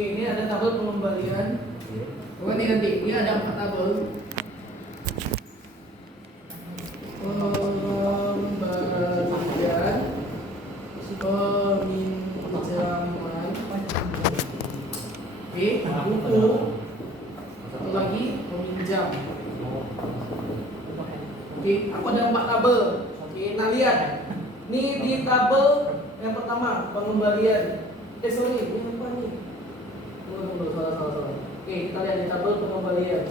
Oke, ini ada tabel pengembalian. Oh, ini nanti ini ada 4 tabel. Pengembalian, peminjaman, buku, satu lagi peminjam. Oke, aku ada 4 tabel. Oke, nah lihat. Ini di tabel yang pertama pengembalian. Sorry, ini apa nih? Salah. Oke, kita lihat di tabel pengembalian.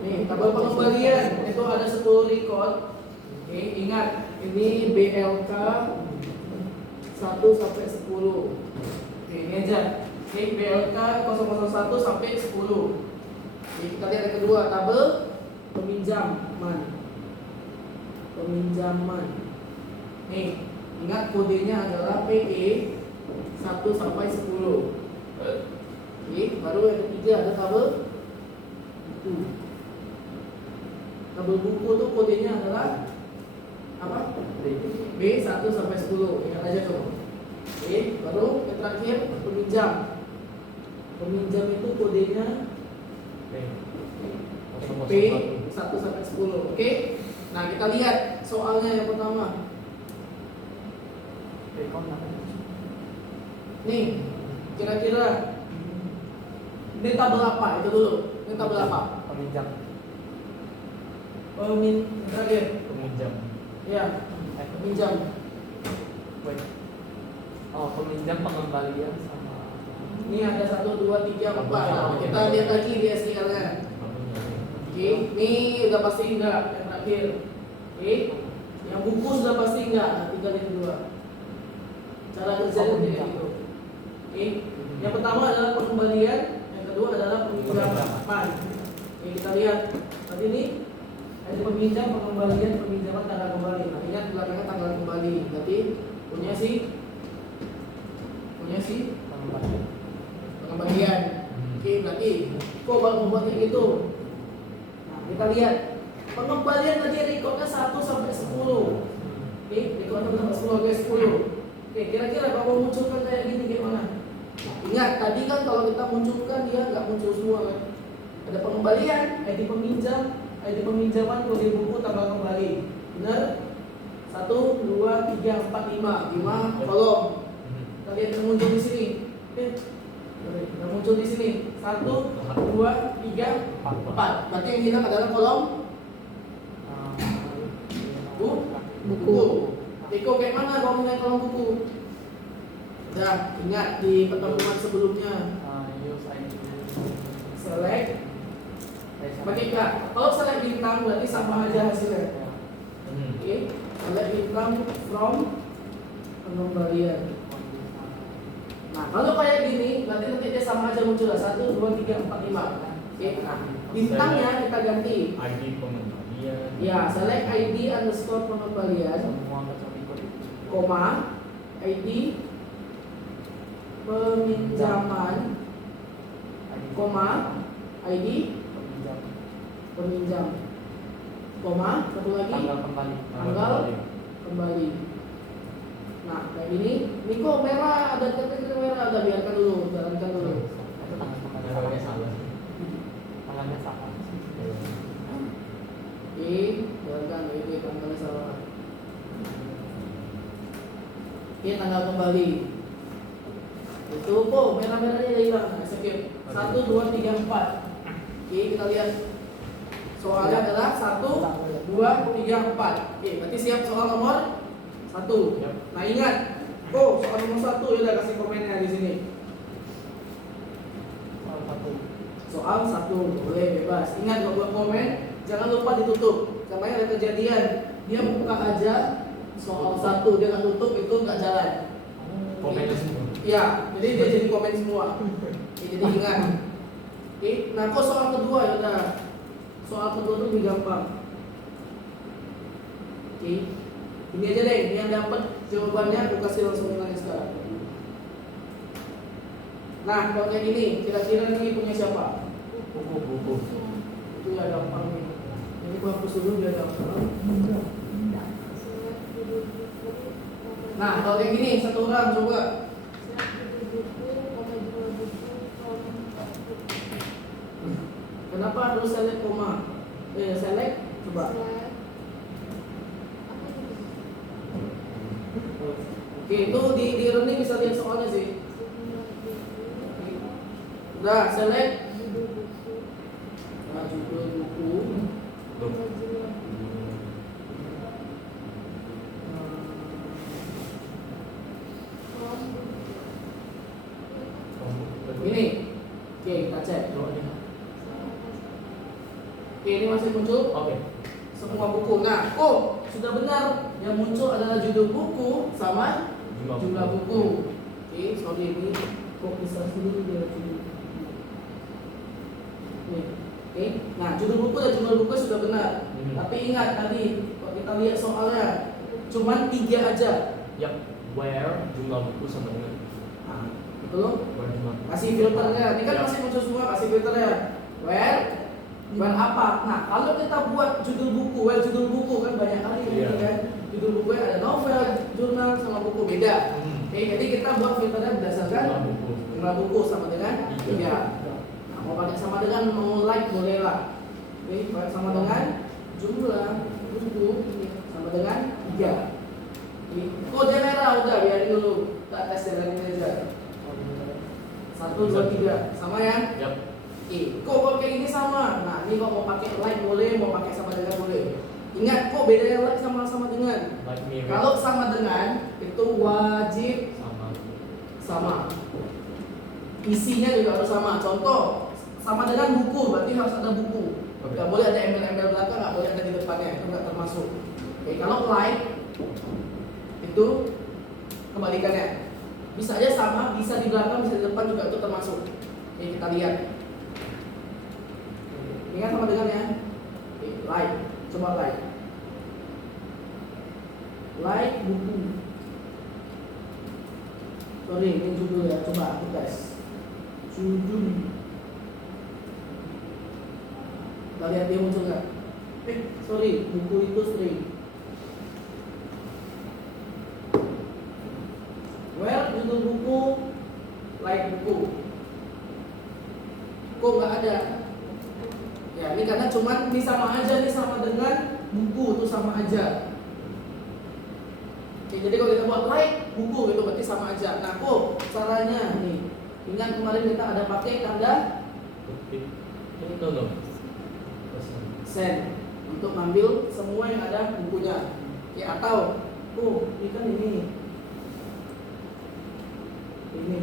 Nih, tabel pengembalian itu ada 10 record. Oke, ingat ini BLK 1 sampai 10. Oke, ini aja. Oke, BLK 001 sampai 10. Oke, kita lihat yang kedua, tabel peminjaman. Nih, ingat kodenya adalah PE 1 sampai 10. Oke, baru yang ketiga ada tabel buku. Tabel buku itu kodenya adalah apa? B 1 sampai 10. Ingat aja tuh. Oke, baru yang terakhir peminjam. Peminjam itu kodenya P 1 sampai 10. Oke. Nah, kita lihat soalnya yang pertama. Nih, kira-kira ini tabel apa? Itu dulu. Ini tabel apa? Peminjam. Terakhir. Peminjam. Ya, peminjam. Wait. Oh, peminjam pengembalian sama. Ini ada 1, 2, 3, 4. Nah, kita lihat lagi di SQL-nya. Oke, ini udah pasti enggak yang terakhir. Oke, yang buku sudah pasti enggak. Nah, tinggal yang kedua. Cara kerjanya kayak gitu. Oke, yang pertama adalah pengembalian, yang kedua adalah peminjaman. Oke, kita lihat tadi ini ada peminjam, pengembalian, peminjaman, tanggal kembali. Nah, ingat belakangnya tanggal kembali. Berarti punya pengembalian. Oke, berarti kok bakal membuatnya gitu. Kita lihat pengembalian tadi rekodnya 1 sampai 10. Oke, rekodnya sampai 10 sampai 10. Oke, kira-kira kalau munculkan kayak gini gimana? Ingat tadi kan kalau kita munculkan dia nggak muncul semua kan. Ada pengembalian, ID peminjam, ID peminjaman, kode buku, tanggal kembali. Benar? 1, 2, 3, 4, 5 kolom. Kita lihat yang muncul di sini. Oke. Yang muncul di sini 1, 2, 3, 4. Berarti yang hilang adalah kolom buku. Tiko kayak mana kalau nilai kolom buku? Udah ingat di pertemuan sebelumnya. Select. Pakai enggak? Kalau select bintang berarti sama aja hasilnya. Oke. Select bintang from pengembalian. Nah, kalau kayak gini, berarti nanti dia sama aja muncul 1, 2, 3, 4, 5. Oke, nah, bintangnya kita ganti. ID pengembalian. Ya, select ID underscore pengembalian, koma, ID peminjaman, koma, ID peminjam, koma, satu lagi, tanggal kembali. Nah, kayak gini, ini kok merah, ada titik merah, ada biarkan dulu, jalankan dulu. Tanggalnya sama. Oke, jalankan, itu tanggalnya salah. Oke, tanggal kembali. Itu kok merah-merahnya udah hilang. Nah, skip. 1, 2, 3, 4. Oke, kita lihat. Soalnya adalah 1, 2, 3, 4. Oke, berarti siap soal nomor 1. Nah, ingat. Oh, soal nomor 1 ya udah kasih komennya di sini. Soal 1 boleh bebas. Ingat kalau buat komen, jangan lupa ditutup. Karena ada kejadian dia buka aja soal 1 dia nggak tutup itu nggak jalan. Komen semua. Iya, jadi dia jadi komen semua. Jadi ingat. Oke, nah kok soal kedua ya udah. Soal kedua tuh lebih gampang. Oke, ini aja deh. Yang dapat jawabannya aku kasih langsung nilai sekarang. Nah, kalau kayak gini, kira-kira ini punya siapa? Buku. Itu ya gampang nih. Ini aku hapus dulu biar gampang. Nah, kalau kayak gini satu orang coba. Kenapa harus select koma? Select coba. Oke, itu di running bisa lihat soalnya sih. Udah, select. Nah, judul buku. Ini. Oke, kita cek. Oke, ini masih muncul. Oke. Semua buku. Nah, sudah benar. Yang muncul adalah judul buku sama jumlah buku. Oke, sorry ini kok bisa sendiri dia judul buku. Nih. Oke, nah judul buku dan jumlah buku sudah benar. Tapi ingat tadi kalau kita lihat soalnya cuman 3 aja. Yap. Where jumlah buku sama dengan. Nah, betul? Where jumlah. Kasih filternya. Ini kan Ya. masih muncul semua, kasih filternya. Where apa? Nah, kalau kita buat judul buku, judul buku kan banyak kali ini Iya. kan. Judul buku ada novel, jurnal sama buku beda. Oke, jadi kita buat filternya berdasarkan jumlah buku sama dengan 3. Nah, mau pakai sama dengan mau like boleh lah. Oke, pakai sama dengan jumlah buku sama dengan 3. Kode merah udah biarin dulu. Kita tes lagi aja. 1, 2, 3 sama ya? Yap. Kok kayak gini sama? Nah, ini kok mau pakai like boleh, mau pakai sama dengan boleh. Ingat kok bedanya like sama dengan. Like mirror. Kalau sama dengan itu wajib sama. Isinya juga harus sama. Contoh, sama dengan buku, berarti harus ada buku. Nggak boleh ada embel-embel belakang, nggak boleh ada di depannya, itu nggak termasuk. Oke, kalau like itu kebalikannya. Bisa aja sama, bisa di belakang, bisa di depan juga itu termasuk. Oke, kita lihat. Ini kan sama dengan ya. Like, coba like. Like buku. Sorry, ini judul ya. Coba aku tes. Judul. Kita lihat dia muncul nggak? Sorry, buku itu string. Well, judul buku, like buku. Kok nggak ada? Ya, ini karena cuman ini sama aja, ini sama dengan buku itu sama aja. Oke, jadi kalau kita buat like buku gitu berarti sama aja. Nah, kok caranya nih? Ingat kemarin kita ada pakai tanda send untuk ngambil semua yang ada bukunya. Oke, atau ini kan ini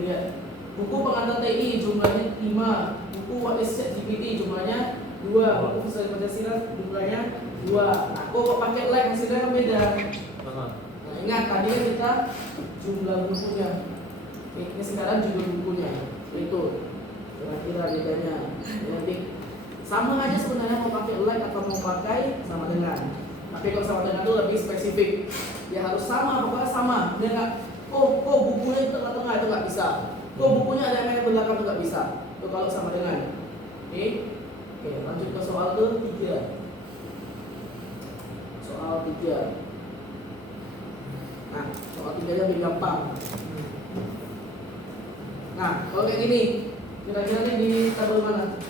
lihat. Buku pengantar TI jumlahnya 5. Buku What is ChatGPT jumlahnya 2. Buku Pusat Pancasila jumlahnya 2. Nah, kok pakai like hasilnya kan beda. Nah, ingat tadi kita jumlah bukunya. Ini sekarang jumlah bukunya. Itu kira-kira bedanya. Nanti sama aja sebenarnya mau pakai like atau mau pakai sama dengan. Tapi kalau sama dengan itu lebih spesifik. Ya harus sama, pokoknya sama. Dia nggak, bukunya di tengah-tengah itu nggak bisa. Bukunya ada yang belakang itu nggak bisa. Itu kalau sama dengan. Oke, lanjut ke soal ke-3. Soal 3. Nah, soal 3-nya lebih gampang. Nah, kalau kayak gini, kira-kira ini di tabel mana?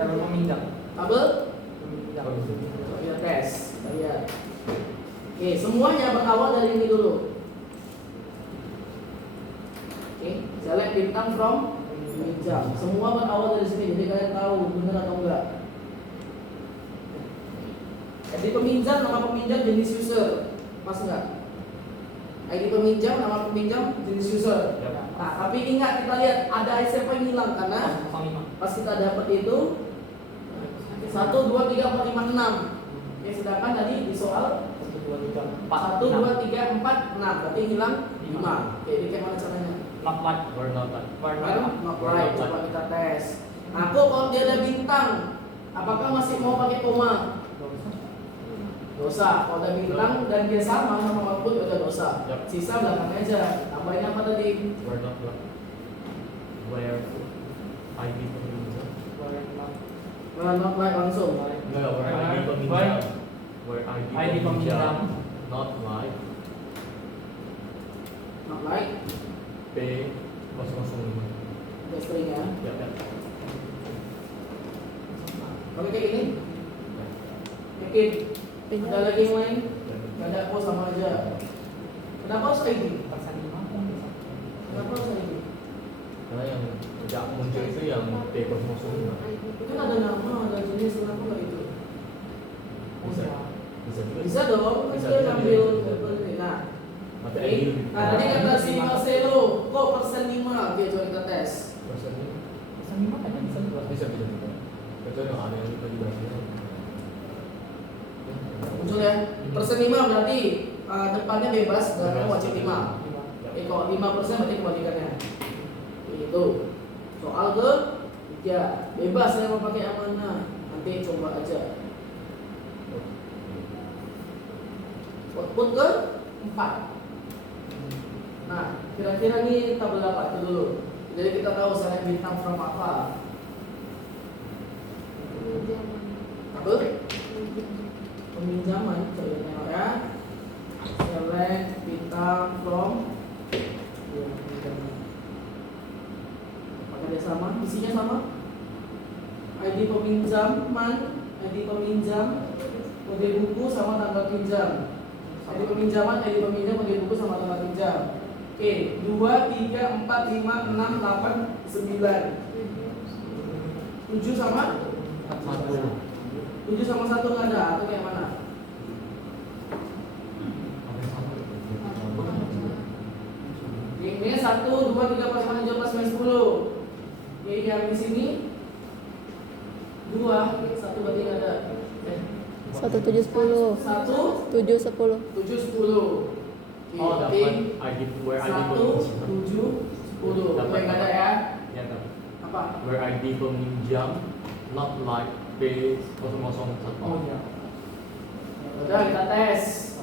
Tabel peminjam. Tabel? Peminjam. Kita tes, kita lihat. Oke, semuanya berawal dari ini dulu. Oke, select bintang from peminjam. Semua berawal dari sini, jadi kalian tahu benar atau enggak. Jadi peminjam, nama peminjam, jenis user, pas enggak? ID peminjam, nama peminjam, jenis user. Nah, tapi ingat kita lihat ada siapa yang hilang karena pas kita dapat itu 1, 2, 3, 4, 5, 6. Ya, sedangkan tadi di soal 1, 2, 3, 1, 2, 3, 4, 6. Berarti hilang 5. Oke, ini kayak mana caranya? Not like, we're not like. Not right, coba kita tes. Nah, kalau dia ada bintang, apakah masih mau pakai koma? Dosa. Kalau ada bintang dan dia sama output udah dosa. Sisa belakang aja. Tambahin apa tadi? We're not like. Where ID peminjam. Not like langsung. Enggak, where ID peminjam. Where ID peminjam. Not like. not like P005. ada string ya. Ya, ya. Pakai kayak gini, yakin? Ada lagi yang lain? Gak ada, oh sama aja. Kenapa harus ID? Kenapa harus ID? Karena yang tidak muncul itu yang P005. Kan ada nama, ada jenis, kenapa nggak itu? Bisa juga. Bisa dong, kan Bisa, dia bisa, ngambil bisa. Nah, Tapi oke. ID lebih. Nah, tadi kata sinyal zero, kok persen 5? Oke, coba kita tes. Persennya bisa. Kecuali yang ada yang di belakangnya. Muncul ya, persen 5 berarti depannya bebas, belakangnya wajib 5. Oke, kalau 5% berarti kebalikannya. Itu soal ke 3, bebas saya mau pakai yang mana, nanti coba aja. Output ke 4. Nah, kira-kira ini tabel apa? Itu dulu. Jadi kita tahu select bintang from apa. Tabel peminjaman, coba tengok ya. Select bintang from ya, peminjaman. Apakah dia sama? Isinya sama? ID peminjaman, ID peminjam, kode buku sama tanggal pinjam. ID peminjaman, ID peminjam, kode buku sama tanggal pinjam. Oke, 2, 3, 4, 5, 6, 8, 9. 7 sama? 7 sama 1 nggak ada, atau kayak mana? Oke, ini 1, 2, 3, 4, 5, 6, 7, 8, 9, 10. Oke, yang di sini 2, 1 berarti nggak ada. 1, 7, 10. 1, 7, 10. 7, 10. Oh, Oke, dapat ID where ID 1, 7, 10. Oke, nggak ada ya? Ya, kan. Apa? Where ID peminjam not like P001. Oh iya. Udah kita tes.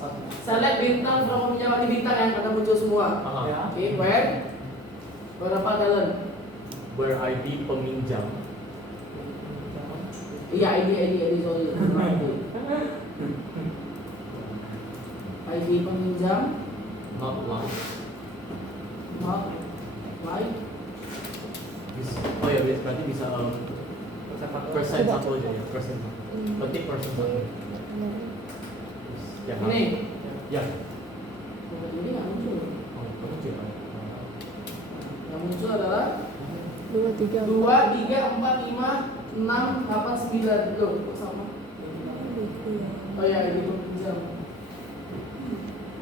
Select bintang from peminjaman di bintang yang pada muncul semua. Aha. Oke, where? Berapa galon? Where ID peminjam Iya, ID sorry. ID peminjam not like not like oh ya berarti bisa persen Coba. satu aja ya persen ketik persen satu ya ini. ya Ini nggak muncul. oh kamu coba Yang muncul adalah 2, 3, 2, 3, 4, 5, 6, 8, 9. Loh, kok sama? Oh ya, ID peminjam.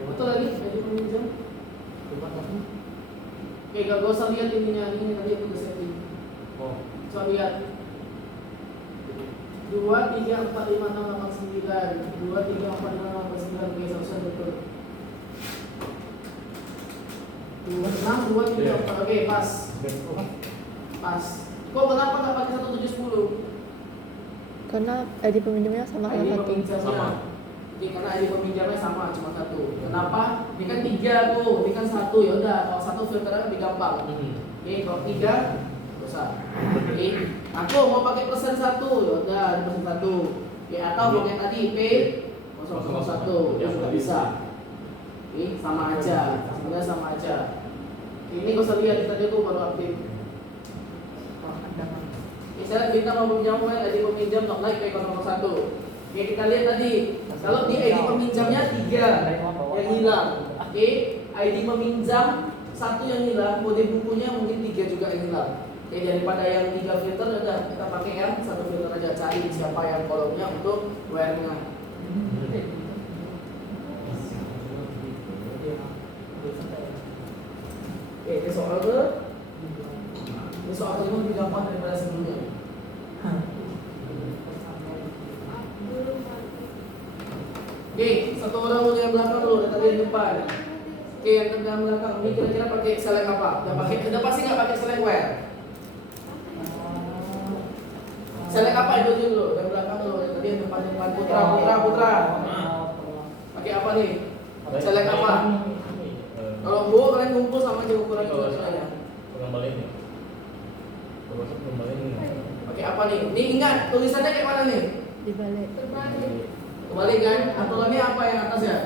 Betul lagi, ID peminjam. Oke, gak usah lihat ininya, ini tadi aku udah setting. oh Coba lihat. 2, 3, 4, 5, 6, 8, 9. 2, 3, 4, 5, 6, 8, 9. Oke, seharusnya betul. 6, 2, 3, 4. Oke, pas. Pas. Kok kenapa nggak pakai 1, 7, 10? karena ID peminjamnya sama ID salah satu. peminjamnya. Sama. Oke, karena ID peminjamnya sama, cuma 1. Kenapa? Ini kan 3 tuh, ini kan 1. Ya udah, kalau 1 filternya lebih gampang. Oke, kalau 3 usah. Oke, aku mau pakai persen 1. Ya udah, persen 1. Oke, atau pakai tadi P001. Ya sudah bisa. Oke, sama aja. Sebenarnya sama aja. Ini gak usah lihat, tadi aku baru aktif. Misalnya kita mau pinjam ID peminjam not like P001. Oke, kita lihat tadi. Kalau di ID peminjamnya 3 yang hilang. Oke, ID peminjam 1 yang hilang, kode bukunya mungkin 3 juga yang hilang. Oke, daripada yang 3 filter, udah kita pakai yang 1 filter aja, cari siapa yang kolomnya untuk where-nya. Oke, ini soal ke ini soal kelima lebih gampang daripada sebelumnya. Oke, satu orang dulu yang belakang dulu, dan tadi yang depan. Oke, yang tengah belakang ini kira-kira pakai select apa? Udah pasti nggak pakai select where? Select apa itu dulu? Yang belakang dulu, yang tadi yang depan putra. Pakai apa nih? Select apa? Kalau gua kalian kumpul sama aja ukuran ya. pengembalian ya termasuk pengembalian Pakai apa nih? Ini ingat tulisannya kayak mana nih? Dibalik. Kembali kan? Aturannya apa yang atas ya?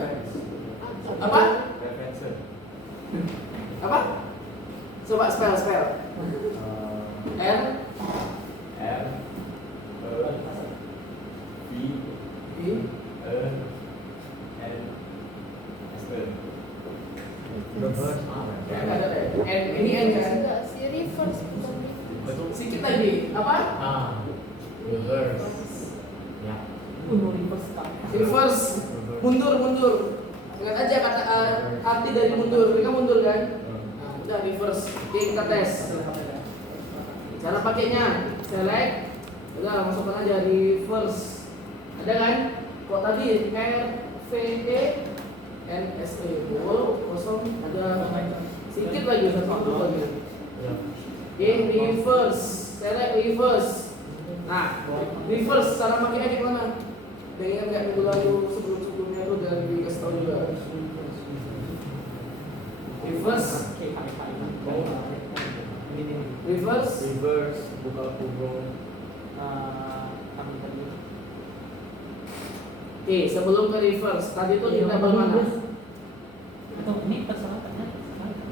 Apa? referensi Apa? Coba spell. R R E V V E N S T. Reverse apa? ya nggak ada N ini N kan? Enggak sih, reverse bukan Betul. Sedikit lagi apa? Reverse. Ya. Reverse. Mundur. Ingat aja kata arti dari mundur. Mereka mundur kan? Nah, udah reverse. Oke, kita tes. Cara pakainya select. Udah masukkan aja reverse. Ada kan? Kok tadi R V E N S E kosong ada sedikit lagi satu lagi. Ya. Oke, reverse. Select reverse. Nah, reverse cara pakainya di mana? Pengen nggak minggu lalu sebelumnya tuh dan dikasih tahu juga. Reverse. Reverse. Reverse. Buka kurung. Oke, sebelum ke reverse, tadi tuh di tabel mana?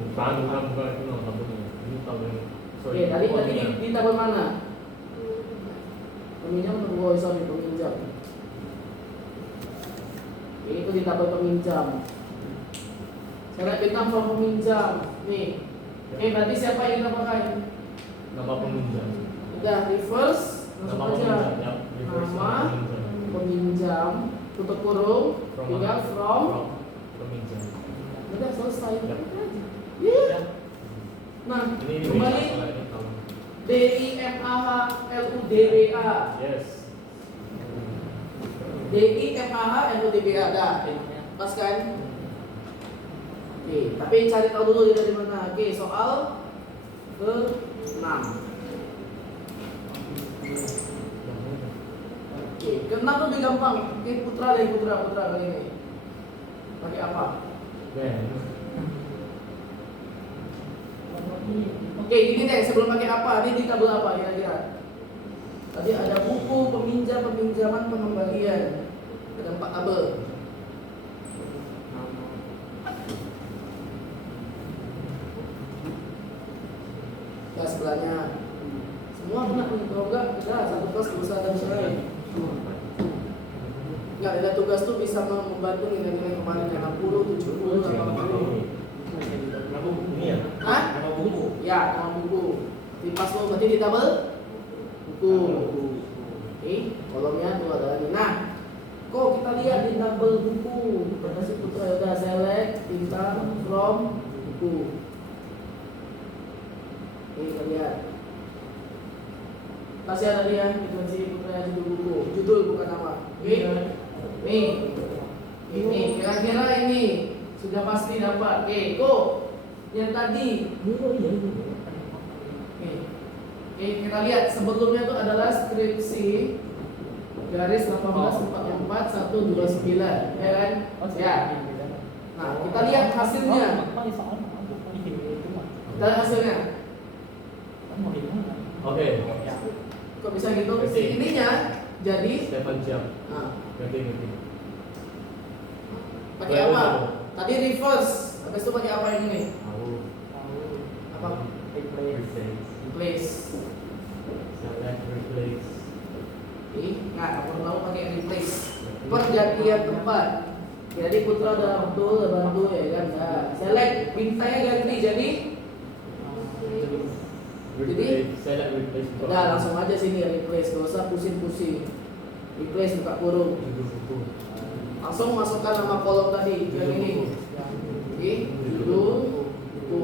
Bukan itu nomor tabelnya. Ini tabel. Oke, tadi di tabel mana? Peminjam atau peminjam? Oke, itu di tabel peminjam. Saya bintang from peminjam. Nih. Oke, berarti siapa yang kita pakai? Nama peminjam. Udah reverse, Nama masuk aja. peminjam. Ya. Reverse Nama peminjam. peminjam, tutup kurung, tinggal from. Peminjam. Udah selesai. Ya. Iya. Ya. Nah, Ini kembali D I M A H L U D B A. Yes. D I M A H L U D B A. Dah. Pas kan? Oke, tapi cari tahu dulu dia dari mana. Oke, soal ke-6. Oke, ke-6 tuh lebih gampang. Oke, putra kali ini. Pakai apa? Ben. Oke, ini deh sebelum pakai apa? Ini di tabel apa kira-kira? Tadi ada buku, peminjaman, pengembalian. Ada 4 tabel. Nah, sebelahnya. Semua kena nih, kalau enggak, udah satu kelas berusaha dan cerai. Enggak, ada tugas tuh bisa membantu nilai-nilai kemarin yang 60, 70, 80. Ini ya. Hah? Nama buku. Ya, nama buku. Di password berarti di tabel buku. Oke, kolomnya tuh ada lagi. Nah, kok kita lihat di tabel buku. Kata si Putra udah select bintang from buku. Oke, kita lihat. Kasih ada dia, itu si Putra yang judul buku. Judul bukan nama. Oke. Ini kira-kira ini sudah pasti dapat. Oke, kok yang tadi. Oke, kita lihat sebelumnya itu adalah skripsi garis 1844 129, ya kan? Ya. Nah, kita lihat hasilnya. Kita lihat hasilnya. Oke. Kok bisa gitu? Ininya jadi Stefan Jam. nah, Ngerti. pakai apa? Tadi reverse. Habis itu pakai apa ini nih? Apa? Replace. Select replace. Nggak, kamu tahu pakai replace. Pergantian tempat. Jadi Putra udah betul, udah bantu ya kan? Nah, select bintangnya ganti jadi Select replace. udah langsung aja sini replace, gak usah pusing-pusing. Replace buka kurung. Langsung masukkan nama kolom tadi yang ini. Oke, judul buku.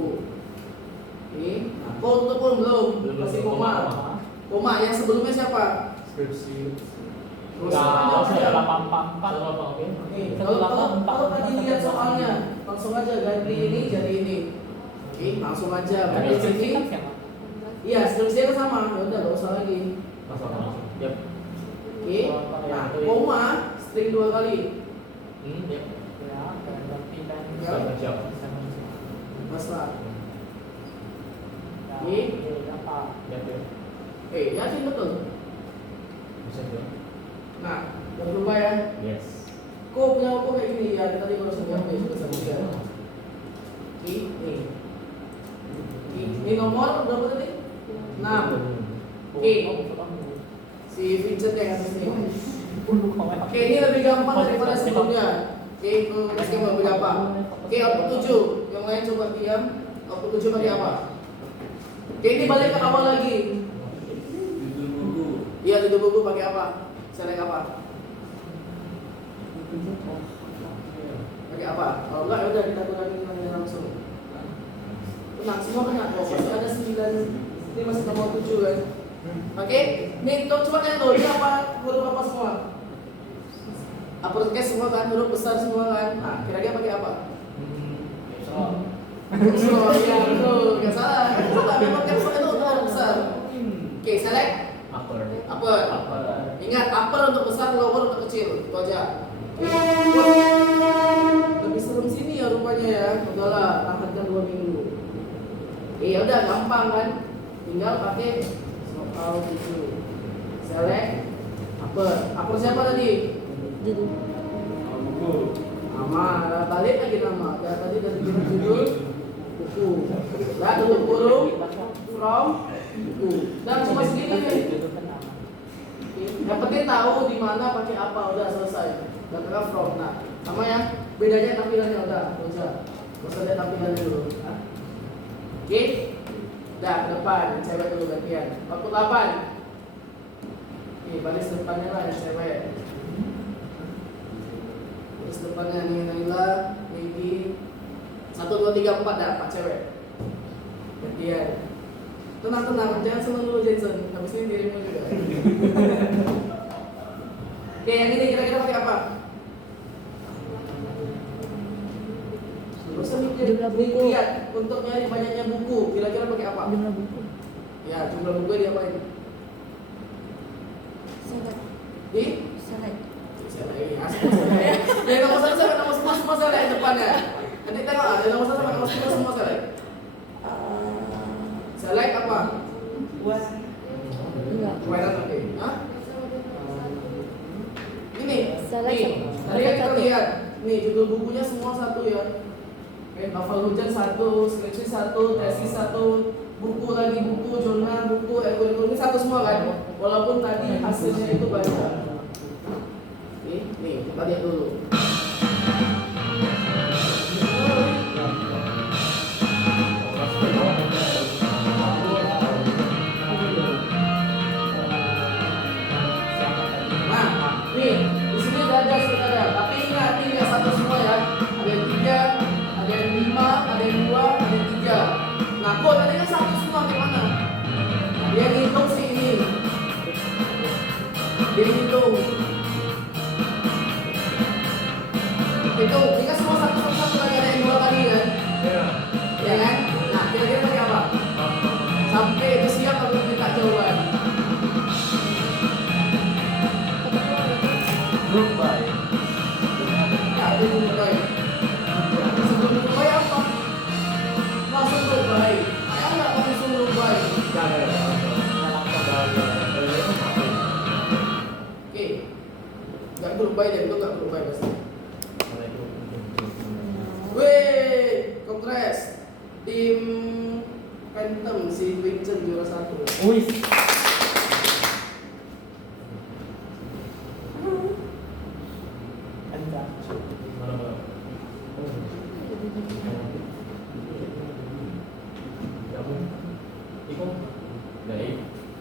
Oke, nah, tutup pun belum, masih koma. Koma yang sebelumnya siapa? Skripsi. Terus aja. Oke. Oke, kalau tadi lihat soalnya, langsung aja ganti ini jadi ini. Oke, langsung aja. Berarti sini. Iya, skripsinya sama. Ya udah, gak usah lagi. Masalah. Yap. Oke, nah koma string 2 kali. Yap. Ya, Stefan Jam. masalah. Oke, Yap. yakin betul. Bisa ya? Nah, udah berubah ya. Yes. Kok punya aku kayak gini ya? Tadi baru sampai sudah sampai. Oke, nih. Ini nomor berapa tadi? 6. Oke. Si Vincent yang atas ini. Oke, ini lebih gampang daripada sebelumnya. Oke, itu skema lebih gampang. Oke, output 7. Yang lain coba diam. Output 7 pakai apa? Oke, ini balik ke awal lagi. Iya, judul buku pakai apa? Select apa? Pakai apa? Kalau enggak ya udah kita kurangin langsung. Tenang, semua kena kok. Masih ada 9. Ini masih nomor 7 kan? Oke, nih coba tanya dulu, ini apa huruf apa semua? Uppercase semua kan, huruf besar semua kan? Nah, kira-kira pakai apa? Capsule, ya betul, nggak salah. Kan salah, memang capsule itu untuk huruf besar. Oke, select upper. Ingat, upper untuk besar, lower untuk kecil. Itu aja. Lebih serem sini ya rupanya ya. Udahlah, tahankan 2 minggu. Ya udah gampang kan? Tinggal pakai Soal 7. Select upper siapa tadi? Judul. Nama, balik lagi nama. Ya, tadi dari judul buku. Nah, dulu huruf from buku. Dan cuma segini nih. Yang penting tahu di mana pakai apa, udah selesai. Dan kata from. Nah, namanya bedanya tampilannya udah. Usah lihat tampilannya dulu. Oke. Dah, ke depan, cewek dulu gantian. Waktu 8. Nih, baris depannya lah yang cewek. Baris depannya nih Naila, Megi. 1, 2, 3, 4 dah, 4 cewek. Gantian. Tenang, jangan seneng dulu Jason. Habis ini dirimu juga. Oke, yang ini kira-kira pakai apa? Terus Jumlah buku. lihat untuk nyari banyaknya buku, kira-kira pakai apa? Jumlah buku. Ya, jumlah buku diapain? Select. Di? Select. Dari nomor 1 sampai nomor 10 semua select depannya. Nanti tengok dari nomor 1 sampai nomor 10 semua select. Select apa? Enggak. Permainan oke. Hah? Ini. Select Nih, satu. tadi kan kita Satu. lihat. Nih, judul bukunya semua satu ya. Oke, novel hujan 1, skripsi 1, tesis 1, buku lagi buku, jurnal, buku, ekonomi satu semua kan? Walaupun tadi hasilnya itu banyak. Nih, kita lihat dulu. Nah, nih, di sini udah ada saudara. Tapi ingat, ini nggak satu semua ya. Ada yang 3, ada yang 5, ada yang 2, ada yang 3. Nah, kok tadi kan satu semua gimana? Nah, dia ngitung sih ini. Dia ngitung. Hitung, ini kan semua satu lagi ada yang 2 kali kan? Ya kan? Nah, kira-kira pakai apa? Sampai itu siap aku minta jawaban. Group by. Ya, itu group by. Sebelum group by apa? Langsung group by. Saya nggak langsung group by. Oke. Nggak group by dan itu nggak group by pasti. Wih, kongres tim Phantom si Vincent juara 1. Wih.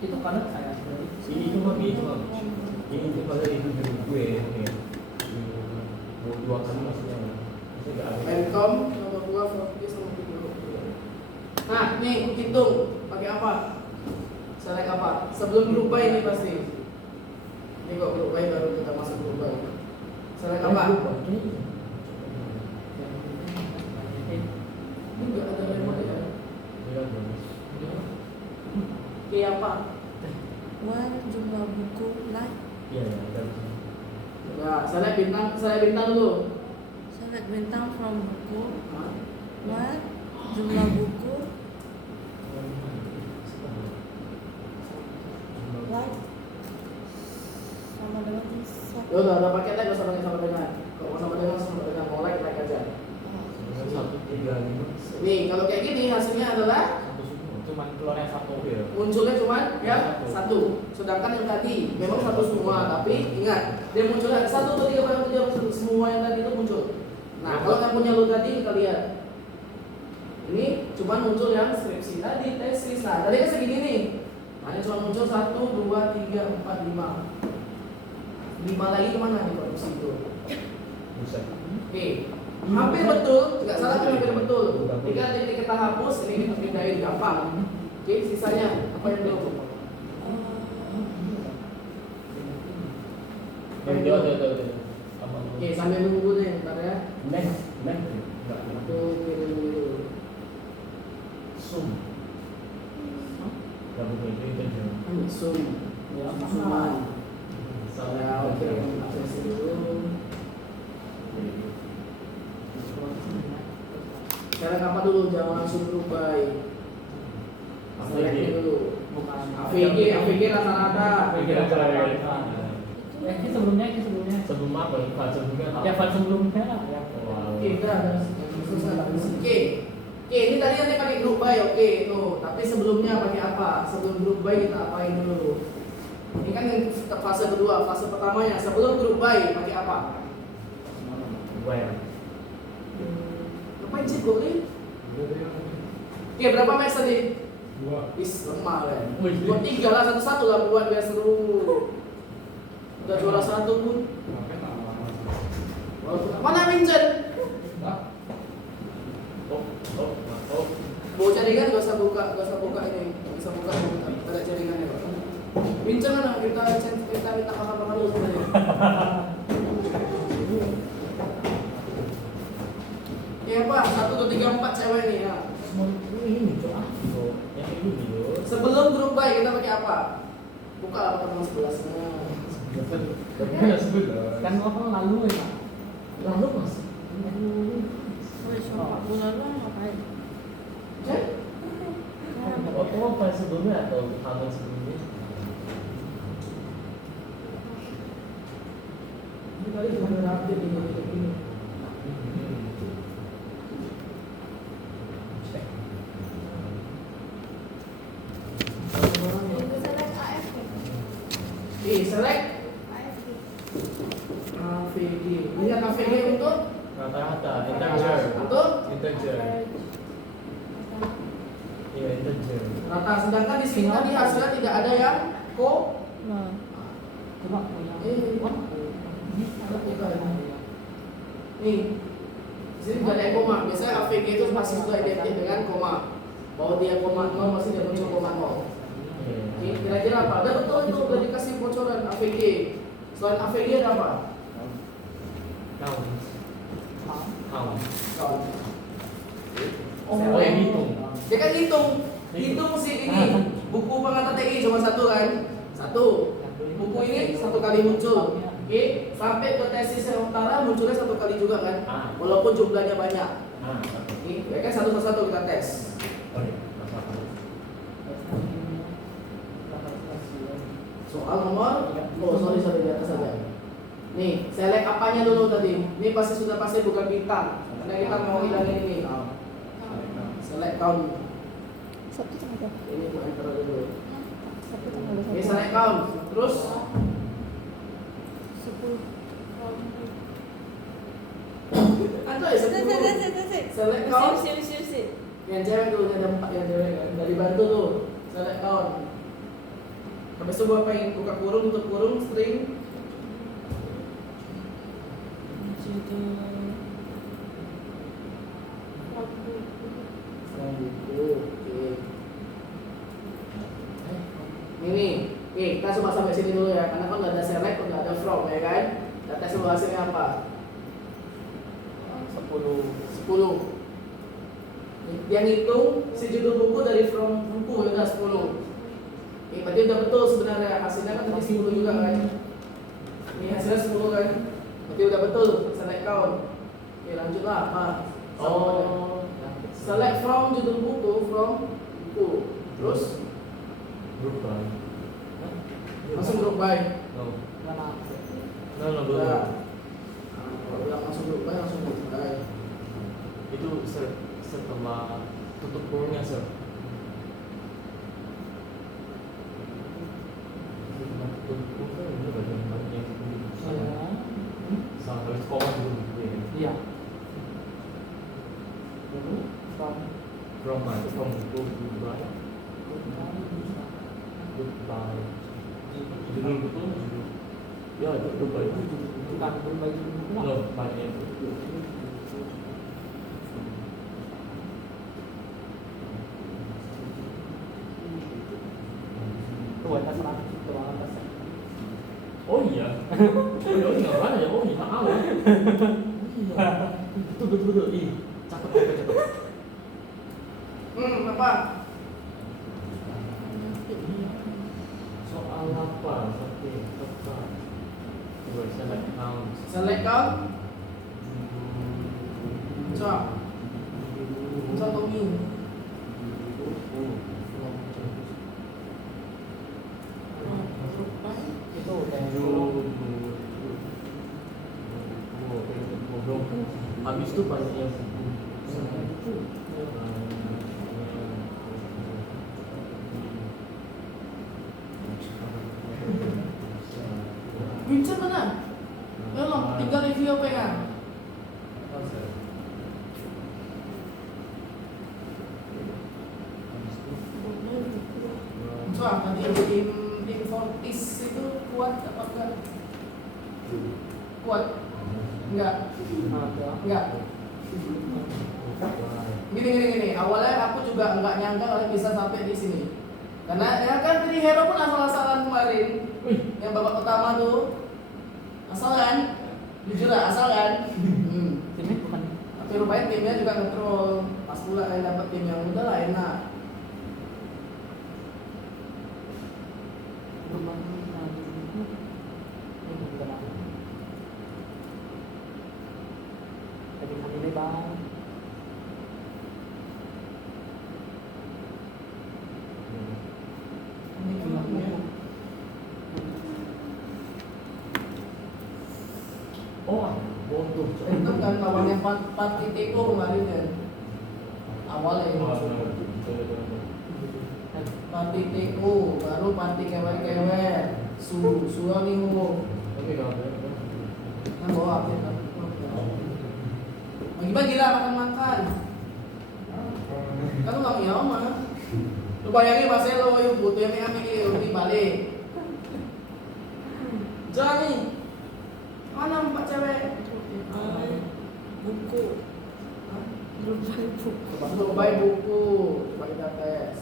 Itu karena saya Ini cuma ini pada itu gue ya. Mau 2 kali maksudnya. Maksudnya nggak ada. Phantom nomor 2 fokus nomor 3. Nah, nih hitung pakai apa? Select apa? Sebelum group by ini pasti. Ini kok group by baru kita masuk group by. Select apa? Ini nggak ada remote ya? Oke apa? Jumlah buku like. Iya, ya. Ya, select bintang dulu. Select bintang from buku. Hah? Jumlah buku like sama dengan Ya udah pakai like sama dengan. Kalau sama dengan mau like aja. Dengan 135. Nih, kalau kayak gini hasilnya adalah Cuman keluarnya satu. Iya. Munculnya cuma yang satu. Sedangkan yang tadi memang satu semua, tapi ingat dia munculnya 1, 2, 3, 4, 5, 6, 7 semua yang tadi itu muncul. Nah kalau yang punya lu tadi kita lihat ini cuma muncul yang skripsi tadi, tesis. Nah tadi kan segini nih, hanya cuma muncul 1, 2, 3, 4, 5. 5 lagi kemana di produksi itu? Buset. Oke, hampir betul, nggak salah kan hampir betul. Jika titik kita hapus, ini kita pindahin gampang. Oke, sisanya apa yang belum? Ada. Oke, sambil nunggu deh, ntar ya. Next. Enggak. Itu kirim dulu. Zoom. Enggak bukan itu intern. Zoom, Ya, Zooman. Salah. Oke, akses dulu. Sekarang apa dulu? Jangan langsung berubah. Select dulu. Bukan. AVG rata-rata. Ini sebelumnya. Sebelum apa? File sebelumnya apa? Ya file sebelumnya lah. Ya. Wow. Oke, udah ada. Oke, ini tadi yang pakai group by, oke tuh. Tapi sebelumnya pakai apa? Sebelum group by kita apain dulu? Ini kan yang fase kedua, fase pertamanya. Sebelum group by pakai apa? Where? Ngapain sih gue? Oke, berapa match tadi? 2. Is lemah kan? Wih. Buat 3 lah, 1-1 lah buat biar seru. Udah juara 1 pun. Mana Vincent? Oh. Bawa jaringan gak usah buka ini, gak usah buka ada jaringannya Pak. Vincent mana kita minta kakak dulu sebenarnya. Ya Pak, 1, 2, 3, 4 cewek nih ya. Ini tuh ah. Yang ini video. Sebelum grup by kita pakai apa? Buka apa teman sebelasnya. Kan apa lalu ya. Lalu mas. Bulan lalu ngapain? Oke? Oh, file sebelumnya atau halaman sebelumnya? Ini kali cuma update ini. Select AVG. Ini AVG untuk Rata-rata integer. untuk Integer. Iya, integer. rata. Sedangkan di sini tadi hasilnya tidak ada yang Nah, Coba punya. nih. Di sini tidak ada yang koma. Biasanya AVG itu masih sudah identik dengan koma. Bahwa dia koma 0 masih dia muncul koma 0. Oke, kira-kira apa? Ada betul itu udah dikasih bocoran AVG. Selain AVG ada apa? Count. Oh, Saya hitung. dia kan hitung si ini buku pengantar TI cuma satu kan? Satu. Buku ini 1 kali muncul. Oke, sampai ke tesis yang utara munculnya 1 kali juga kan? Walaupun jumlahnya banyak. Oke, ya kan satu-satu kita tes. Soal nomor, sorry di atas saja. Nih, select apanya dulu tadi? Ini pasti bukan bintang. Karena kita mau hilangin ini. Select count. Sabtu tanggal berapa? Ini aku enter dulu. Sabtu tanggal Ini 21. select count. Terus 10. ada ya 10. Select count. Sip. Yang cewek dulu ada 4 yang cewek kan. Dari bantu tuh. Select count. Habis itu gua pengen buka kurung, tutup kurung, string. Buku. Oke. Ini, kita coba sampai sini dulu ya, karena kan nggak ada select, nggak ada from ya kan. Kita tes dulu hasilnya apa? 10. Yang hitung si judul buku dari from buku ya udah 10. Berarti udah betul sebenarnya hasilnya kan tadi 10 juga kan. Ini hasilnya 10 kan. Berarti udah betul select count. Oke, lanjutlah apa? Select from judul buku, terus Group by. langsung group by. No, Udah. belum. Kalau udah langsung group by, langsung group by. Itu setelah tutup kurungnya, sir. From From mana? From Dubai. Dubai. Judul betul judul. Ya, Dubai itu bukan Dubai juga. no, banyak. Tuh ada 100 doang atas. Oh iya. Oh iya, mana ya? Oh iya, tahu. Iya. Betul betul betul. Ih, cakep cakep cakep. Apa? Soal apa? Oke, tepat. Coba select count. Select count. Coba. Coba Tommy. Itu kayak Habis itu banyak yang Vincent mana? Belum, tinggal review apa ya? Coba nanti tim Fortis itu kuat apa enggak? Kuat? Enggak. Enggak. Gini. Awalnya aku juga enggak nyangka kalian bisa sampai di sini. Karena ya kan Tri Hero pun asal-asalan kemarin. Yang babak pertama tuh asal kan? Jujur lah, asal kan? ini bukan Tapi rupanya timnya juga ngetrol. Pas pula kalian dapet tim yang udah lah enak. jadi kami ini bang Ini filmnya. oh, bodoh. Itu kan lawan yang Pati Teko kemarin kan. Awalnya Pati Teko, baru Pati kewer-kewer, Suaniho. Oke, kalau Yang bawa apa ya? Bagi-bagi lah makan-makan. Kan lu gak mau mah. Lu bayangin Marcelo yung butuh yang amin yung di balik. Jangan nih. Mana empat cewek? Buku. Hah? Berbagai buku. Untuk baik buku. Coba kita tes.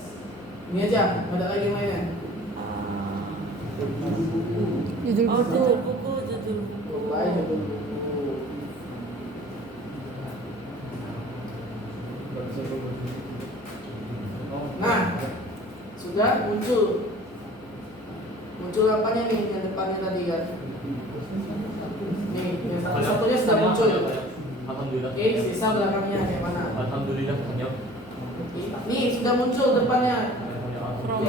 Ini aja, nggak ada lagi yang lainnya. Judul buku. Untuk baik judul buku. Nah, sudah muncul. Muncul apanya nih yang depannya tadi kan? Nih, yang satunya sudah muncul. Alhamdulillah. Oke, sisa belakangnya kayak mana? Alhamdulillah banyak. Nih, sudah muncul depannya. From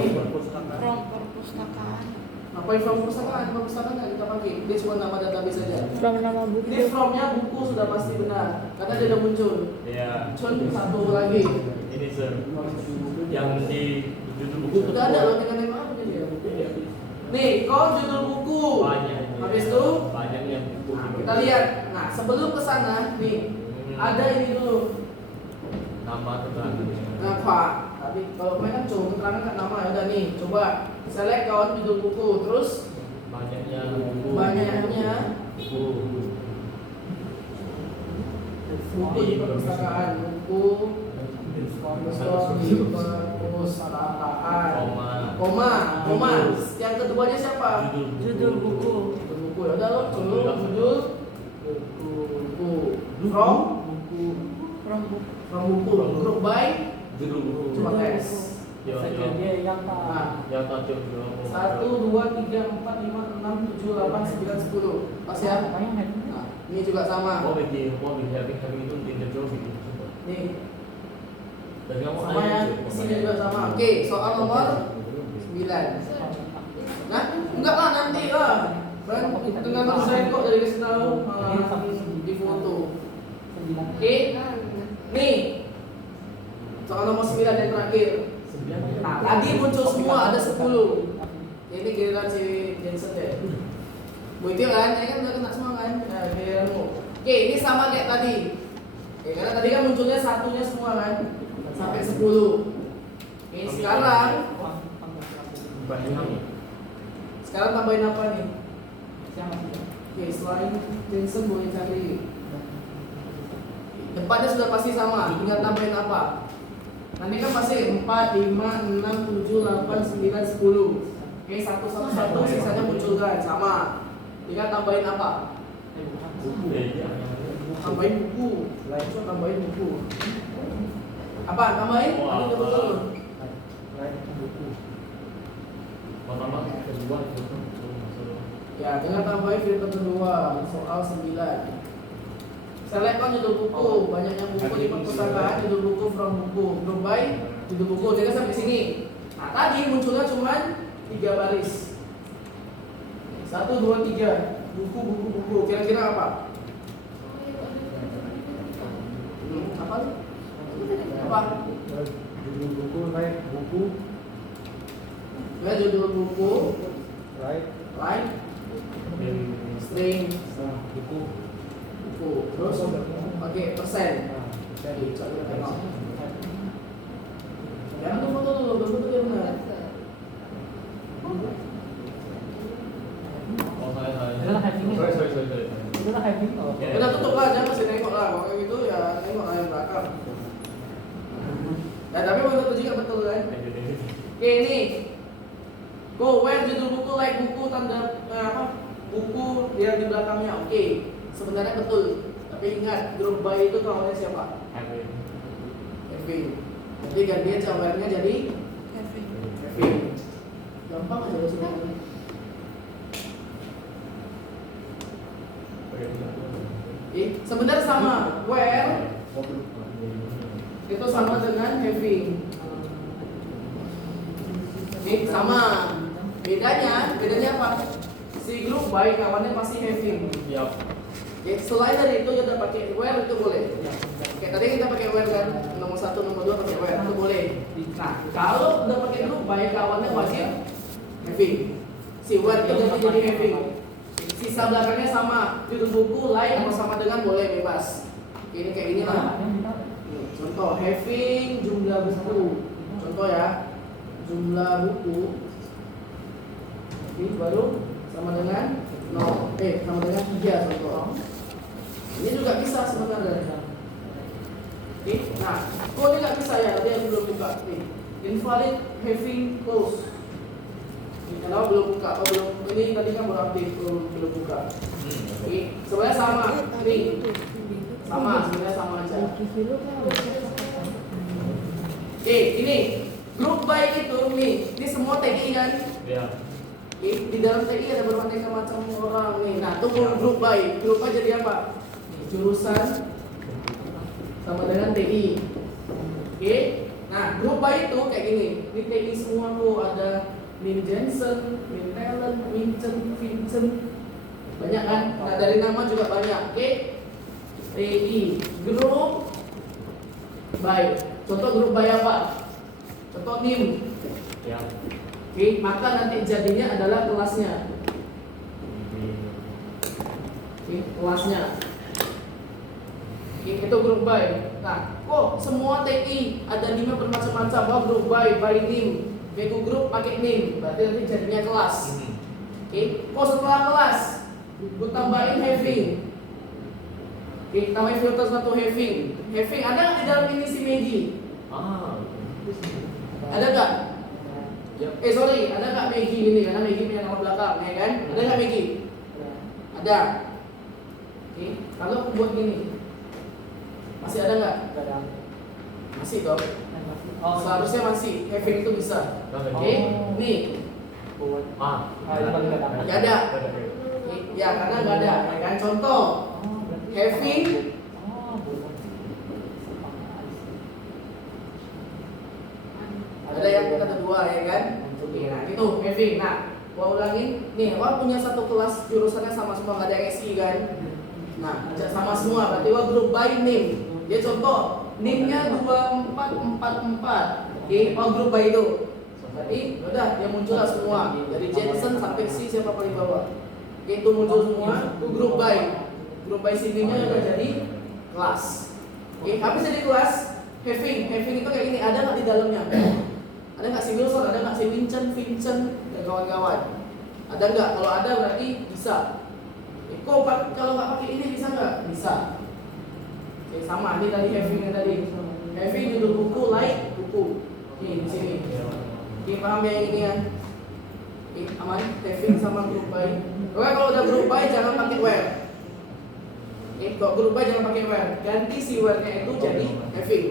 perpustakaan. Ngapain from perpustakaan? From perpustakaan nggak kita pakai. Dia cuma nama database saja. From nama buku. Ini from-nya buku sudah pasti benar, karena dia udah muncul. Ya. Muncul satu lagi. Ini sir. Yang di judul buku Sudah ada loh, tinggal nengok apa dia. Nih, kau judul buku. Banyak. Habis itu banyak yang buku. kita lihat. Nah, sebelum ke sana, nih ada ini dulu. Nama keterangan. Nah, Pak. Tapi kalau kemarin kan cuma keterangan kan nama ya udah nih. Coba select kawan judul buku, terus Banyaknya buku. banyaknya Buku. buku di perpustakaan, buku perpustakaan, koma. Yang keduanya siapa? Judul buku. Judul buku. Ya udah lo judul buku. From buku. Group by. Judul buku. Coba tes. Ya, saya ya. dia yang tak Nah, Ya tak judul. 1, 2, 3, 4, 5, 6, 7, 8, 9, 10. Pas ya? Nah, ini juga sama. Mau bikin having itu in the draw bikin. Nih, Dan kamu sama ya. Sini juga sama. Oke, soal nomor 9. Nah, enggak lah nanti lah. Kan dengan terus saya kok dari kasih tahu di foto. Oke. Nih. Soal nomor 9 yang terakhir. Nah, tadi muncul semua ada 10. Ini giliran si Jensen deh. Bu itu kan, ini kan udah kena semua kan? Nah, giliranmu. Oke, ini sama kayak tadi. Oke, karena tadi kan munculnya satunya semua kan sampai 10. Oke, sekarang tambahin apa nih? Oke, selain Jensen boleh cari. Depannya sudah pasti sama, tinggal tambahin apa? Nanti kan pasti 4, 5, 6, 7, 8, 9, 10. Oke, satu sisanya munculkan sama. Tinggal tambahin apa? Tambahin buku. Langsung tambahin buku. Apa? Tambahin? Wah, Betul. pertama kedua itu Ya, dengan tambahin filter kedua soal 9. Select kan judul buku, banyaknya buku di perpustakaan, judul buku from buku, group by judul buku. Jadi sampai sini. Nah, tadi munculnya cuma 3 baris. 1, 2, 3. Buku. Kira-kira apa? Apa? Apa? Judul buku, right? Buku, Ya, judul buku, right? line, string, Buku. terus pakai persen. Jadi, Coba kita tengok. Jangan lupa betul yang benar. oh saya Itu lah having. sorry Itu lah having. Oh. Ya. Udah tutup lah, jangan masih nengok lah. Kalau kayak gitu ya nengok lah yang belakang. Ya tapi menurut juga betul kan? Oke ini, go where judul buku, like buku, tanda apa? Buku yang di belakangnya. Oke, sebenarnya betul. Tapi ingat, group by itu kawannya siapa? Kevin. Jadi gantian jawabannya jadi Kevin. Gampang aja sebenarnya. Sebenarnya sama. Where itu sama dengan having. Sama. Bedanya apa? Si group by kawannya pasti having. Yap. Selain dari itu kita pakai where itu boleh. Tadi kita pakai where kan, nomor 1, nomor 2 pakai where itu boleh. Nah, kalau udah pakai group by kawannya wajib having. Si where itu jadi having. Sisa belakangnya sama, judul buku, like atau sama dengan boleh bebas. Ini kayak gini lah. Contoh having jumlah buku. Contoh ya, jumlah buku. Ini baru sama dengan 0. Sama dengan 3 contoh. Ini juga bisa sebenarnya. Nah, kok ini nggak bisa ya? Tadi yang belum buka. Invalid having close. Kenapa belum buka? Oh belum. Ini tadi kan baru update, belum buka. Sebenarnya sama. Ini sama, sebenarnya sama aja. Ini group by itu nih. Ini semua TI kan? Ya. Di dalam TI ada berbagai macam orang nih. Nah, itu group by. Group by jadi apa? Jurusan sama dengan TI. Nah, group by itu kayak gini. Ini TI semua tuh ada Min Jensen, Min Talent, Vincent, banyak kan? Nah, dari nama juga banyak. TI group by. Contoh group by apa? Contoh NIM. Ya. Maka nanti jadinya adalah kelasnya. Kelasnya. Itu group by. Nah, kok semua TI ada 5 bermacam-macam. Oh, group by NIM. Bego group pakai NIM. Berarti nanti jadinya kelas. Kok setelah kelas gue tambahin having. Tambahin filter satu having. Having ada nggak di dalam ini si Maggie? Ada nggak? Sorry, ada nggak Maggie ini? Karena Maggie punya nama belakang, ya kan? Ada nggak Maggie? Ada. Kalau aku buat gini, masih ada nggak? Masih dong. Seharusnya masih. Having itu bisa. Nih. Nggak ada. Ya, karena nggak ada. Ya kan? Contoh, having ada yang kata dua, ya kan? Nah, itu having. Nah, gua ulangin. Nih, gua punya satu kelas jurusannya sama semua, nggak ada SI kan? Nah, sama semua. Berarti gua group by name. Dia contoh, name-nya 2444. Group by itu. Berarti udah dia muncul lah semua. Dari Jensen sampai si siapa paling bawah. Itu muncul semua. Itu group by. Group by sini-nya udah jadi kelas. Oke, habis dari kelas having itu kayak gini, ada nggak di dalamnya? Ada nggak si Wilson, ada nggak si Vincent dan kawan-kawan? Ada nggak? Kalau ada berarti bisa. Kok kalau nggak pakai ini bisa nggak? Bisa. Oke, sama ini tadi having tadi. Having judul buku, like buku. Nih di sini. Oke, paham ya ini ya? Oke, aman. Having sama group by. Oke, kalau udah group by jangan pakai where. Oke, kalau group by jangan pakai where. Ganti si where-nya itu jadi having.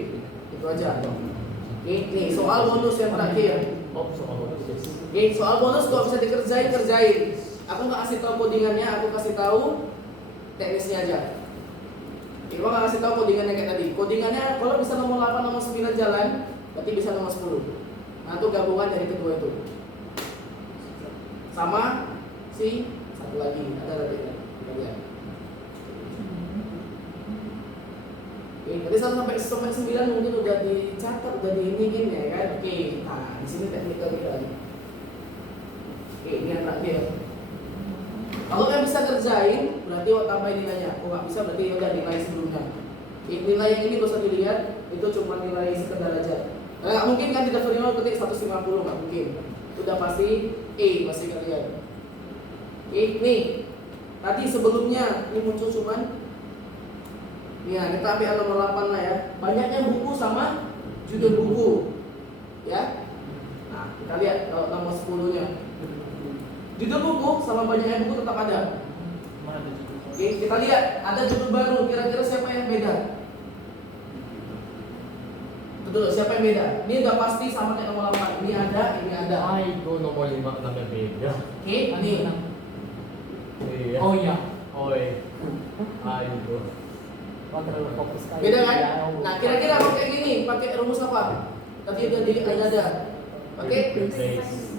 Itu aja. Oke, nih soal bonus yang terakhir. Oh, soal bonus. Oke, soal bonus kalau bisa dikerjain, kerjain. Aku nggak kasih tahu codingannya, aku kasih tahu teknisnya aja. Oke, gua nggak kasih tahu codingannya kayak tadi. Codingannya kalau bisa nomor 8, nomor 9 jalan, berarti bisa nomor 10. Nah, itu gabungan dari kedua itu. Sama si satu lagi, ada tadi. Kita lihat. Oke, tadi 1 sampai 9 mungkin udah dicatat, udah diiniin ya kan? Oke, nah di sini teknikal kita. Oke, ini yang terakhir. Kalau nggak bisa kerjain, berarti tambahin nilainya. Kalau nggak bisa, berarti udah nilai sebelumnya. Oke, nilai yang ini bisa dilihat, itu cuma nilai sekedar aja. Nggak mungkin kan tidak final ketik 150, nggak mungkin. Udah pasti E, pasti kalian. Oke, nih. Tadi sebelumnya ini muncul cuman ya, kita ambil nomor 8 lah ya. Banyaknya buku sama judul buku. Ya. Nah, kita lihat kalau nomor 10-nya. Judul buku sama banyaknya buku tetap ada. Mana ada judul? Oke, kita lihat ada judul baru. Kira-kira siapa yang beda? Betul, siapa yang beda? Ini udah pasti sama kayak nomor 8. Ini ada, ini ada. Itu nomor 5 kenapa beda? Oke, nih. Iya. Oh iya. Oi. Ayo. Oh, terlalu fokus kali. Beda kan? Ya, Nah, kira-kira pakai gini, pakai rumus apa? Tadi udah ada. Pakai Replace.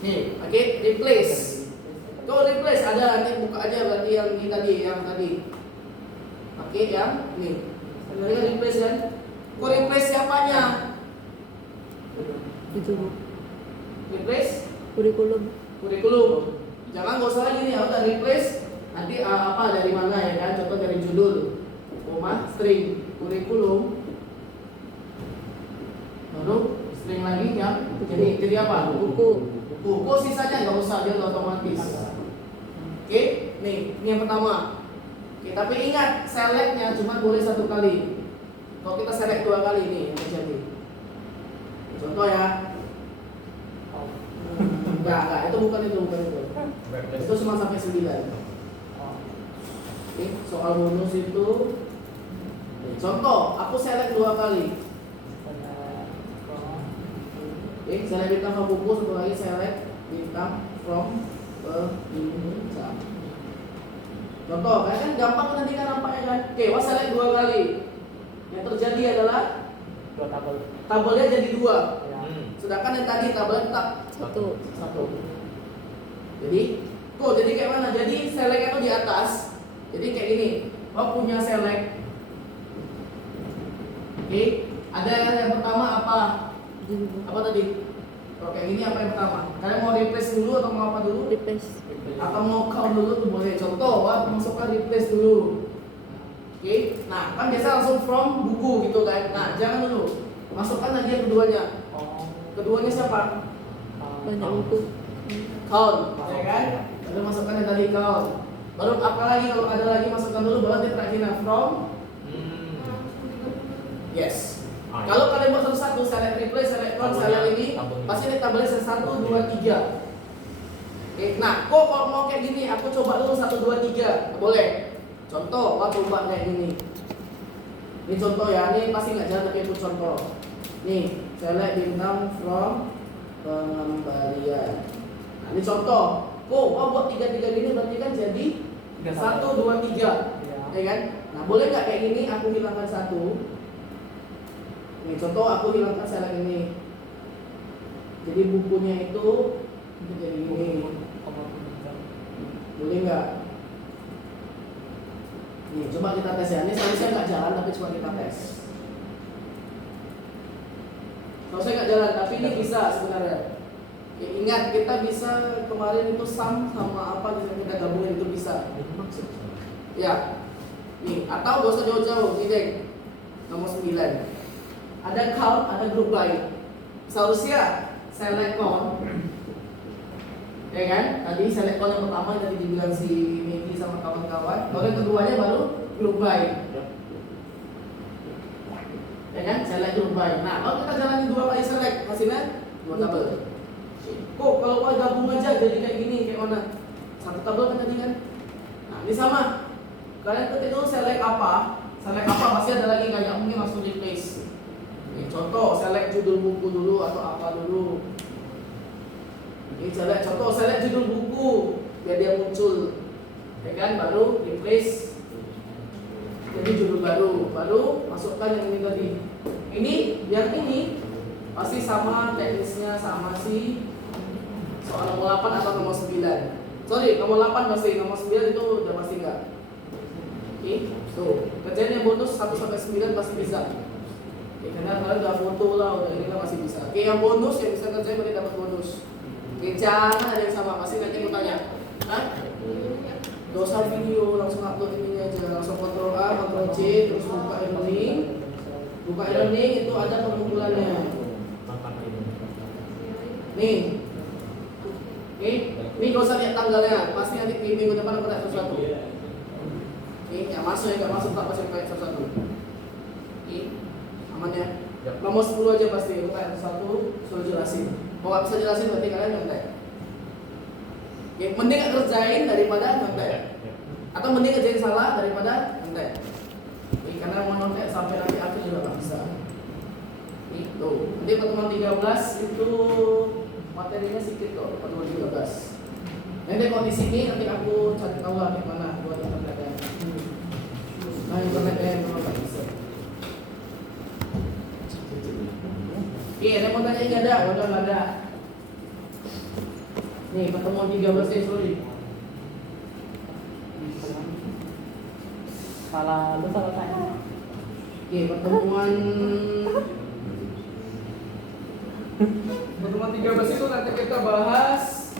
nih, pakai replace. Kalau replace ada, nanti buka aja berarti yang tadi. Pakai yang ini. Sebenarnya kan replace kan? Kok replace siapanya? Itu Replace kurikulum. Jangan nggak usah lagi nih, udah replace. Nanti apa dari mana ya kan? Contoh dari judul, koma, string, kurikulum. Lalu string lagi yang jadi apa? Buku. Kok sisanya nggak usah, dia udah otomatis. Oke, nih ini yang pertama. Oke, tapi ingat selectnya cuma boleh 1 kali. Kalau kita select 2 kali ini yang terjadi. Contoh ya. Enggak, itu bukan itu. Itu cuma sampai 9. Oke, soal bonus itu. Contoh, aku select 2 kali. Oke, select bintang from buku, satu lagi select bintang from Indonesia. Contoh, kan gampang nanti kan nampaknya kan. Oke, select 2 kali. Yang terjadi adalah 2 tabel. tabelnya jadi 2. Ya. Sedangkan yang tadi tabelnya tetap 1. Jadi kayak mana? Jadi select itu di atas. Jadi kayak gini. Punya select. Oke, ada yang pertama apa? Apa tadi? Kalau kayak gini apa yang pertama? Kalian mau replace dulu atau mau apa dulu? Replace. Atau mau count dulu tuh boleh. Contoh, masukkan replace dulu. Oke, nah kan biasa langsung from buku gitu kan. Nah jangan dulu, masukkan lagi yang keduanya. Keduanya siapa? Banyak buku. Count, ya kan? Lalu masukkan yang tadi count. Baru apa lagi kalau ada lagi masukkan dulu baru nanti terakhirnya from. Yes. Kalau kalian buat satu-satu, select replace, select count, select ini, pasti ini tabelnya 1, 2, 3. Oke, nah kok kalau mau kayak gini, aku coba dulu 1, 2, 3, boleh. Contoh, coba kayak gini. Ini contoh ya, ini pasti nggak jalan tapi itu contoh. Nih, select bintang from pengembalian. Nah, ini contoh. Buat 3 gini berarti kan jadi 1, 2, 3, ya kan? Nah, boleh nggak kayak gini? Aku hilangkan 1. Nih, contoh aku hilangkan select ini. Jadi bukunya itu jadi ini. Boleh nggak? Nih, coba kita tes ya. Ini seharusnya nggak jalan, tapi cuma kita tes. Seharusnya nggak jalan, tapi ini bisa sebenarnya. Ya, ingat kita bisa kemarin itu sum sama apa kita gabungin itu bisa. Itu maksudnya. Ya. Nih, atau gak usah jauh-jauh, nih Dek. Nomor 9. Ada count, ada group by. Seharusnya select count. Ya kan? Tadi select count yang pertama yang tadi dibilang si Miki sama kawan-kawan. Lalu yang keduanya baru group by. Ya kan? Select group by. Nah, kalau kita jalanin 2 kali select, hasilnya 2 tabel. Kok kalau mau gabung aja jadi kayak gini, kayak mana? 1 tabel kan tadi kan? Nah, ini sama. Kalian ketik dulu select apa pasti ada lagi kayak mungkin langsung replace. Ini contoh select judul buku dulu atau apa dulu. Ini contoh select judul buku biar dia muncul, ya kan? Baru replace jadi judul baru masukkan yang ini tadi. Yang ini pasti sama teknisnya sama si soal nomor 8 atau nomor 9. Sorry, nomor 8 pasti, nomor 9 itu udah pasti enggak. Oke, tuh kerjaan yang bonus 1 sampai 9 pasti bisa. Oke, karena kalian udah foto lah, udah ini kan masih bisa. Oke, yang bonus yang bisa kerjain berarti dapat bonus. Oke, jangan ada yang sama, pasti nanti mau tanya. Hah? Gak usah video, langsung upload ini aja, langsung Ctrl A, Ctrl C, terus buka e-learning. Buka e-learning itu ada pengumpulannya. Nih, ini gak usah lihat tanggalnya, pasti nanti minggu depan ada sesuatu. Ini yang masuk yang nggak masuk tak pasti kayak satu. Ini aman ya. Nomor 10 aja pasti kayak satu suruh jelasin. Kalau nggak bisa jelasin berarti kalian nyantai. Oke, mending nggak kerjain daripada nyantai. Atau mending kerjain salah daripada nyantai. Karena mau nyantai sampai nanti akhir juga nggak bisa. Itu. Nanti pertemuan 13 itu materinya sedikit kok pertemuan 13. Nanti kalau di sini nanti aku cari tahu lah di mana buat internetnya. Nah, internetnya yang memang tak bisa. Iya, ada mau tanya nggak ada? Udah nggak ada. Nih, pertemuan 13 nih, sorry. Salah tanya. Oke, pertemuan 13 itu nanti kita bahas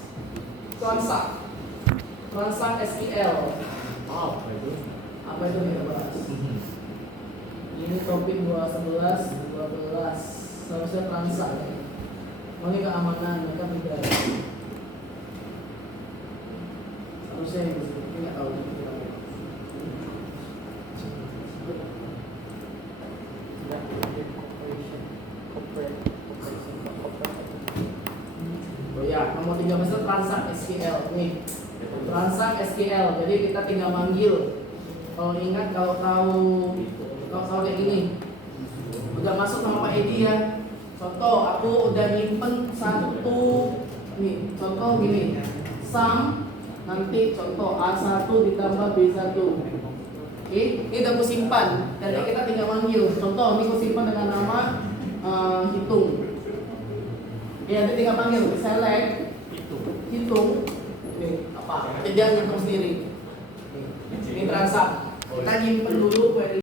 transak SQL. Oh, itu. Apa itu kita bahas? Ini topik 12 seharusnya transak. Makanya keamanan mereka beda. Seharusnya itu kita nggak tahu. Oh ya, nomor 13 itu transak SQL nih. Transak SQL, jadi kita tinggal manggil. Kalau ingat, kalau tahu kayak gini, udah masuk nama Pak Edi ya. Contoh, aku udah nyimpen satu, nih, contoh gini, sum, nanti contoh A1 ditambah B1. Oke, ini udah aku simpan, dan kita tinggal manggil. Contoh, ini aku simpan dengan nama hitung. Ya, nanti tinggal panggil, select, hitung, nih, apa? Nanti dia ngitung sendiri. Ini transak. Kita nyimpen dulu query